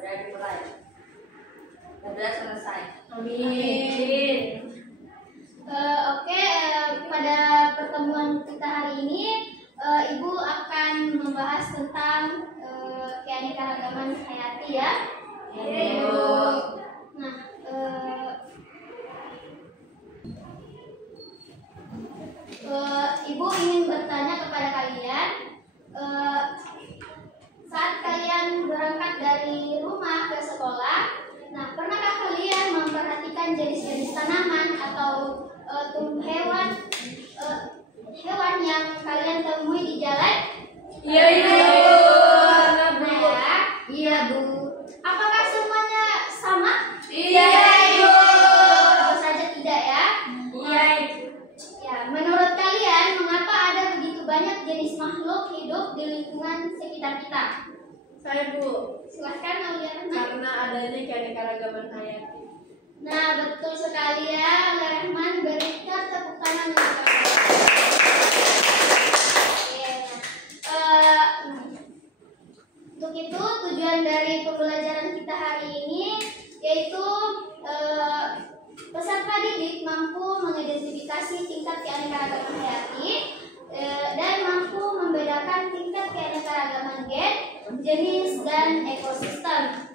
dari mulai. Sudah selesai. Amin. Oke, pada pertemuan kita hari ini, Ibu akan membahas tentang keanekaragaman hayati ya. Ibu. Nah, Ibu ingin bertanya kepada kalian, saat kalian berangkat dari rumah ke sekolah, nah pernahkah kalian memperhatikan jenis-jenis tanaman atau hewan yang kalian temui di jalan? Iya, Ibu. Nah ya, iya Bu. Apakah semuanya sama? Iya, Ibu. Tentu saja tidak ya. Iya, Ibu. Ya, menurut kalian mengapa ada begitu banyak jenis makhluk hidup di lingkungan sekitar kita? Saya, Bu. Silahkan Aulia. Karena adanya keanekaragaman hayati. Nah, betul sekali ya, Aulia Rahman. Berikan tepuk tangan untuk kalian. Oke, untuk itu tujuan dari pembelajaran kita hari ini yaitu peserta didik mampu mengidentifikasi tingkat keanekaragaman hayati dan mampu membedakan tingkat keanekaragaman gen, jenis, dan ekosistem.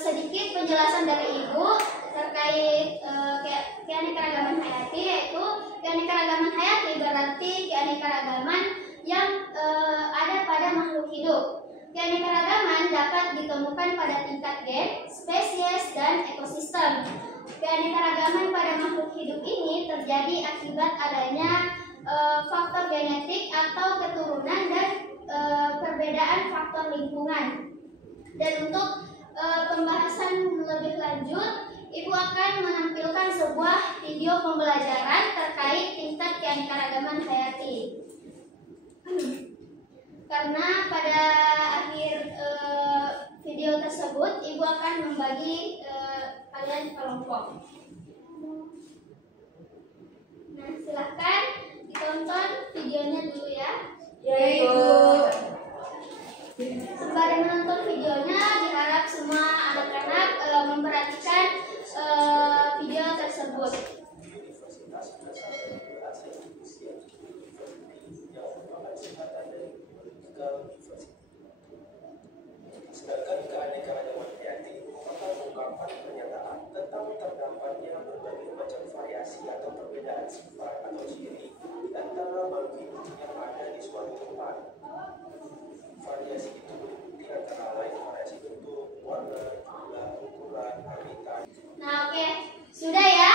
Sedikit penjelasan dari Ibu terkait keanekaragaman hayati, yaitu keanekaragaman hayati berarti keanekaragaman yang ada pada makhluk hidup. Keanekaragaman dapat ditemukan pada tingkat gen, spesies, dan ekosistem. Keanekaragaman pada makhluk hidup ini terjadi akibat adanya faktor genetik atau keturunan dan perbedaan faktor lingkungan. Dan untuk pembahasan lebih lanjut, Ibu akan menampilkan sebuah video pembelajaran terkait tingkat keanekaragaman hayati. Karena pada akhir video tersebut, Ibu akan membagi kalian kelompok. Nah, silahkan ditonton videonya dulu ya. Ya, Ibu. Sembari menonton videonya, diharap semua anak-anak memperhatikan video tersebut. Sedangkan keanekaragaman hayati merupakan ungkapan pernyataan tentang terdapatnya berbagai macam variasi atau perbedaan sifat atau ciri antara makhluk hidup yang ada di suatu tempat. Variasi itu meliputi antara lain variasi bentuk, warna, jumlah, ukuran, habitat. Nah, oke. Sudah ya?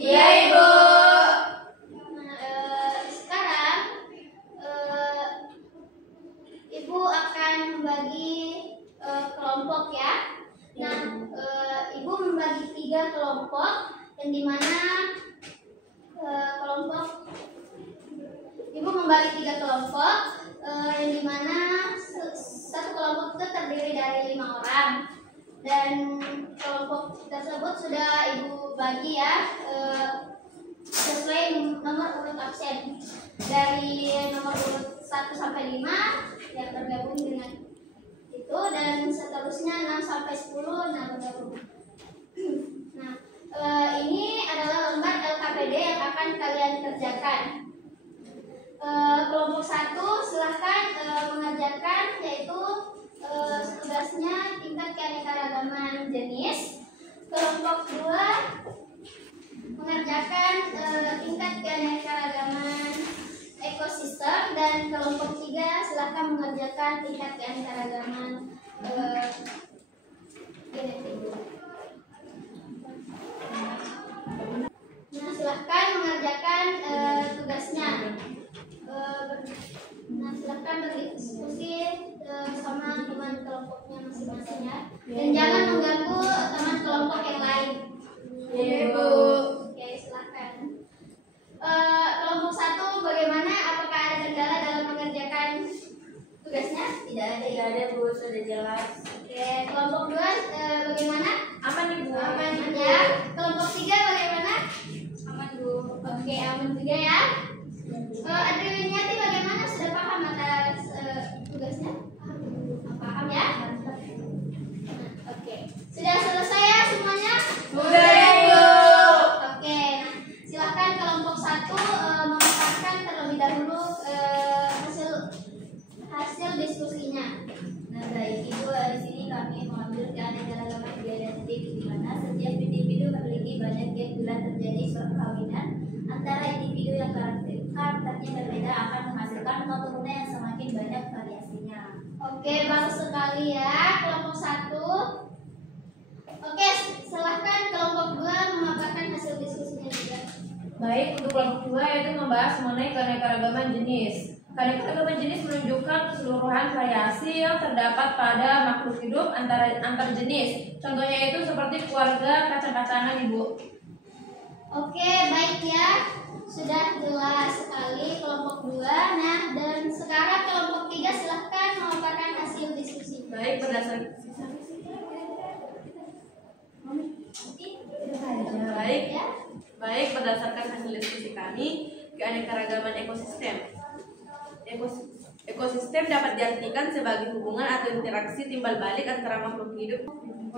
Iya, Ibu. Sekarang Ibu akan membagi kelompok ya. Nah, Ibu membagi 3 kelompok, yang dimana Ibu membagi 3 kelompok, yang dimana satu kelompok itu terdiri dari 5 orang, dan kelompok tersebut sudah Ibu bagi ya sesuai nomor urut absen dari nomor urut 1 sampai 5 yang tergabung dengan itu, dan seterusnya 6 sampai 10 bergabung. Nah, ini adalah lembar LKPD yang akan kalian kerjakan. Kelompok 1 silahkan mengerjakan, yaitu tugasnya tingkat keanekaragaman jenis. Kelompok 2 mengerjakan tingkat keanekaragaman ekosistem, dan kelompok 3 silahkan mengerjakan tingkat keanekaragaman genetik. Nah, silahkan mengerjakan tugasnya. Nah, silahkan berdiskusi sama teman kelompoknya masing-masing ya. Dan jangan mengganggu teman kelompok yang lain. Iya, Ibu. Oke, silahkan. Kelompok 1 bagaimana? Apakah ada kendala dalam mengerjakan tugasnya? Tidak ada, Bu, sudah jelas. Oke, kelompok 2 bagaimana? Aman, Ibu. Aman ya. Kelompok 3 bagaimana? Aman, Bu. Oke, aman juga ya. Adrianiati bagaimana? Sudah paham atas bila terjadi suatu perkawinan antara individu yang karakternya berbeda akan menghasilkan keturunan yang semakin banyak variasinya. Oke, bagus sekali ya kelompok 1. Oke, silahkan kelompok 2 memaparkan hasil diskusinya juga. Baik, untuk kelompok 2 yaitu membahas mengenai keanekaragaman jenis. Keanekaragaman jenis menunjukkan keseluruhan variasi yang terdapat pada makhluk hidup antar jenis. Contohnya itu seperti keluarga kacang-kacangan, Ibu. Oke, baik ya. Sudah jelas sekali kelompok 2. Nah, dan sekarang kelompok 3 silahkan memaparkan hasil diskusi. Baik, berdasarkan hasil diskusi kami, keanekaragaman ekosistem. Ekosistem dapat diartikan sebagai hubungan atau interaksi timbal balik antara makhluk hidup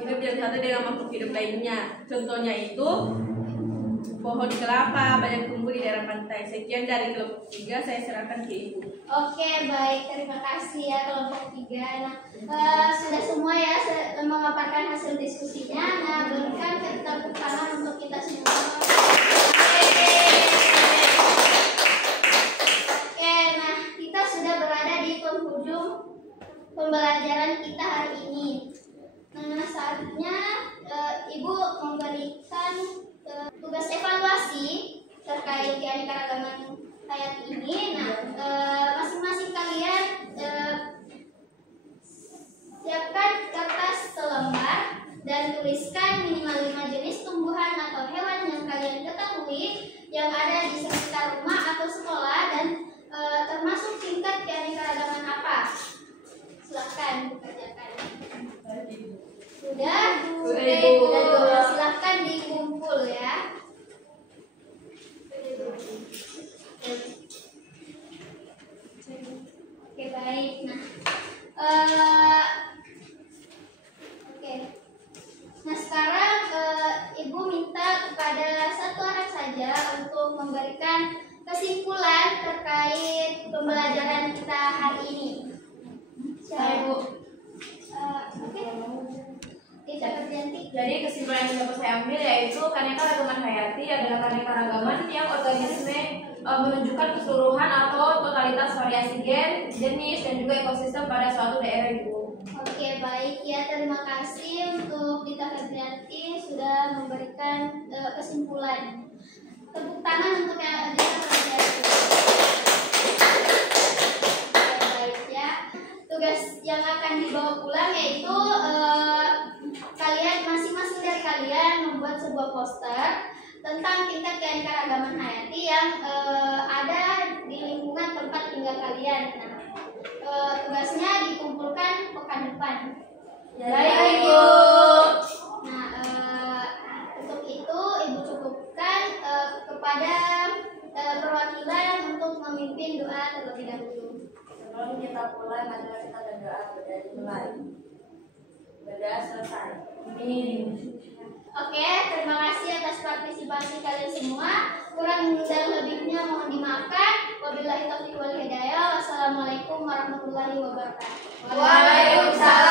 yang satu dengan makhluk hidup lainnya. Contohnya itu pohon kelapa banyak tumbuh di daerah pantai. Sekian dari kelompok 3, saya serahkan ke Ibu. Oke, baik, terima kasih ya kelompok 3. Nah, sudah semua ya memaparkan hasil diskusinya. Nah, berikan tepuk tangan untuk kita semua. Oke, nah kita sudah berada di penghujung pembelajaran kita hari ini. Nah, saatnya Ibu memberikan tugas evaluasi terkait keanekaragaman hayat ini. Nah, masing-masing kalian siapkan kertas selembar dan tuliskan minimal 5 jenis tumbuhan atau hewan yang kalian ketahui yang ada di sekitar rumah atau sekolah dan termasuk tingkat keanekaragaman apa. Silakan dikerjakan. Sudah? Sudah. Silakan dikumpul ya. Oke, baik. Nah, oke. Nah, sekarang Ibu minta kepada satu orang saja untuk memberikan kesimpulan terkait pembelajaran kita hari ini. Siapa, Ibu? Oke. Jadi kesimpulan yang dapat saya ambil yaitu keanekaragaman hayati adalah keanekaragaman yang organisme menunjukkan keseluruhan atau totalitas variasi gen, jenis, dan juga ekosistem pada suatu daerah, Ibu. Oke, baik ya, terima kasih untuk Dita Febrianti sudah memberikan kesimpulan. Tepuk tangan untuk yang Dita Febrianti. Oke, baik ya. Tugas yang akan dibawa pulang yaitu kalian masing-masing dari kalian membuat sebuah poster tentang tingkat keanekaragaman hayati yang ada di lingkungan tempat tinggal kalian. Nah, tugasnya dikumpulkan pekan depan. Baik, Ibu. Nah, untuk itu Ibu cukupkan kepada perwakilan untuk memimpin doa terlebih dahulu. Sebelum kita pulang, adalah kita berdoa dari mulai. Berdoa selesai. Amin. Oke, terima kasih atas partisipasi kalian semua. Kurang dan lebihnya mohon dimaafkan. Wabillahi taufiq wal hidayah. Wassalamualaikum warahmatullahi wabarakatuh. Waalaikumsalam.